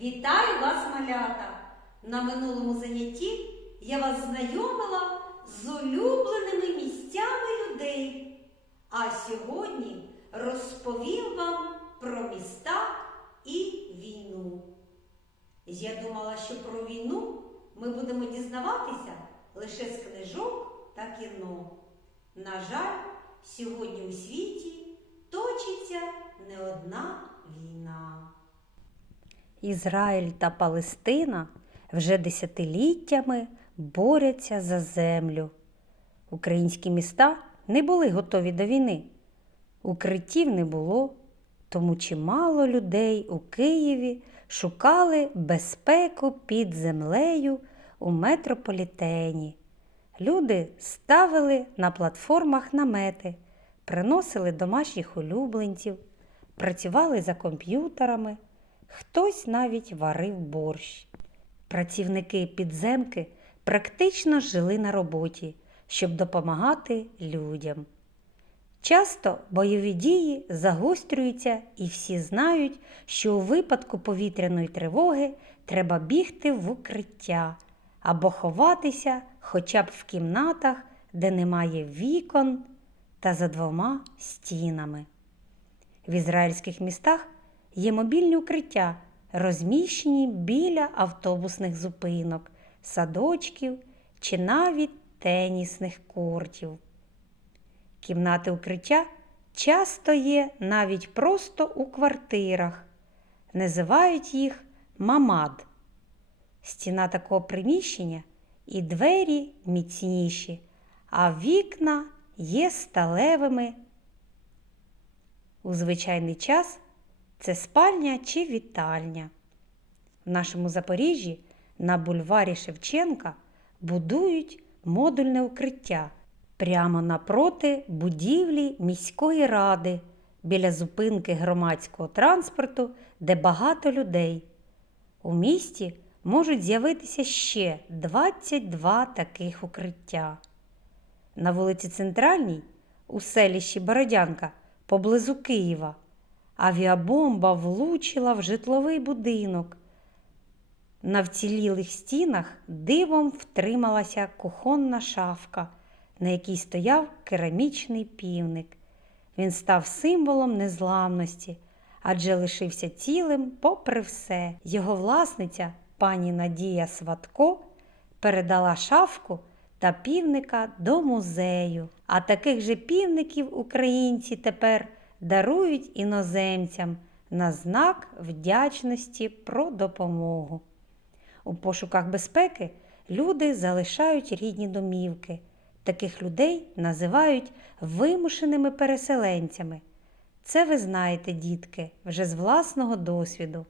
Вітаю вас, малята! На минулому занятті я вас знайомила з улюбленими місцями людей. А сьогодні розповім вам про міста і війну. Я думала, що про війну ми будемо дізнаватися лише з книжок та кіно. На жаль, сьогодні у світі точиться не одна війна. Ізраїль та Палестина вже десятиліттями борються за землю. Українські міста не були готові до війни. Укриттів не було, тому чимало людей у Києві шукали безпеку під землею у метрополітені. Люди ставили на платформах намети, приносили домашніх улюбленців, працювали за комп'ютерами, хтось навіть варив борщ. Працівники підземки практично жили на роботі, щоб допомагати людям. Часто бойові дії загострюються і всі знають, що у випадку повітряної тривоги треба бігти в укриття або ховатися хоча б в кімнатах, де немає вікон та за двома стінами. В ізраїльських містах є мобільні укриття, розміщені біля автобусних зупинок, садочків чи навіть тенісних кортів. Кімнати укриття часто є навіть просто у квартирах, називають їх мамад. Стіна такого приміщення і двері міцніші, а вікна є сталевими. У звичайний час це спальня чи вітальня. В нашому Запоріжжі на бульварі Шевченка будують модульне укриття прямо напроти будівлі міської ради біля зупинки громадського транспорту, де багато людей. У місті можуть з'явитися ще 22 таких укриття. На вулиці Центральній, у селищі Бородянка, поблизу Києва, авіабомба влучила в житловий будинок. На вцілілих стінах дивом втрималася кухонна шафка, на якій стояв керамічний півник. Він став символом незламності, адже лишився цілим попри все. Його власниця, пані Надія Сватко, передала шафку та півника до музею. А таких же півників українці тепер дарують іноземцям на знак вдячності про допомогу. У пошуках безпеки люди залишають рідні домівки. Таких людей називають вимушеними переселенцями. Це ви знаєте, дітки, вже з власного досвіду.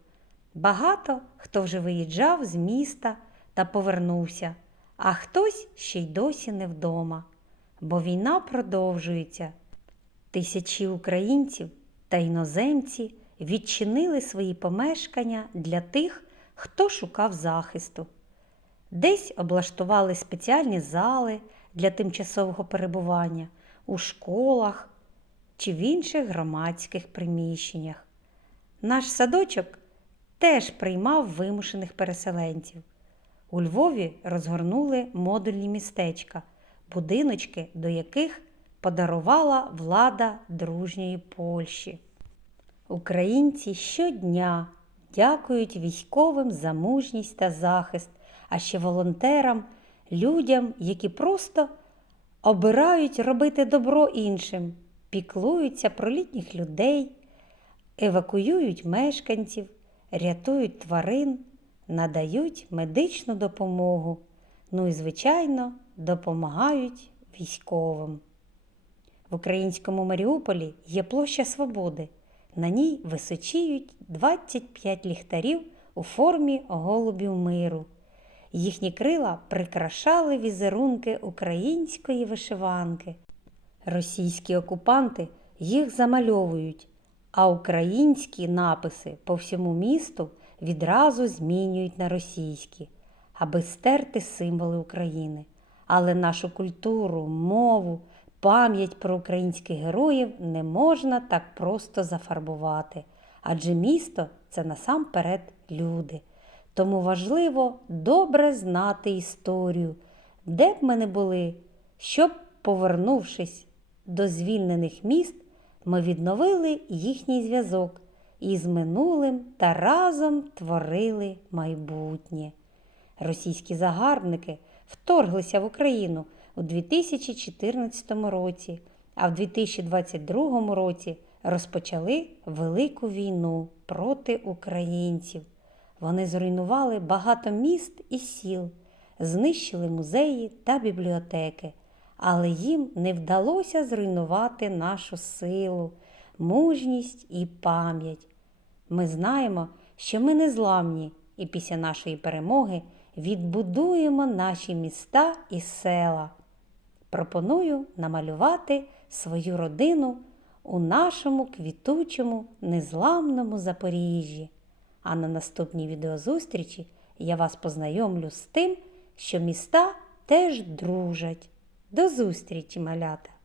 Багато хто вже виїжджав з міста та повернувся, а хтось ще й досі не вдома, бо війна продовжується. Тисячі українців та іноземці відчинили свої помешкання для тих, хто шукав захисту. Десь облаштували спеціальні зали для тимчасового перебування у школах чи в інших громадських приміщеннях. Наш садочок теж приймав вимушених переселенців. У Львові розгорнули модульні містечка, будиночки, до яких подарувала влада дружньої Польщі. Українці щодня дякують військовим за мужність та захист, а ще волонтерам, людям, які просто обирають робити добро іншим, піклуються про літніх людей, евакуюють мешканців, рятують тварин, надають медичну допомогу, ну і, звичайно, допомагають військовим. В українському Маріуполі є площа Свободи. На ній височіють 25 ліхтарів у формі голубів миру. Їхні крила прикрашали візерунки української вишиванки. Російські окупанти їх замальовують, а українські написи по всьому місту відразу змінюють на російські, аби стерти символи України. Але нашу культуру, мову, пам'ять про українських героїв не можна так просто зафарбувати, адже місто це насамперед люди. Тому важливо добре знати історію, де б ми не були, щоб, повернувшись до звільнених міст, ми відновили їхній зв'язок із минулим та разом творили майбутнє. Російські загарбники вторглися в Україну у 2014 році, а в 2022 році розпочали велику війну проти українців. Вони зруйнували багато міст і сіл, знищили музеї та бібліотеки, але їм не вдалося зруйнувати нашу силу, мужність і пам'ять. Ми знаємо, що ми не зламні, і після нашої перемоги відбудуємо наші міста і села. Пропоную намалювати свою родину у нашому квітучому, незламному Запоріжжі. А на наступній відеозустрічі я вас познайомлю з тим, що міста теж дружать. До зустрічі, малята!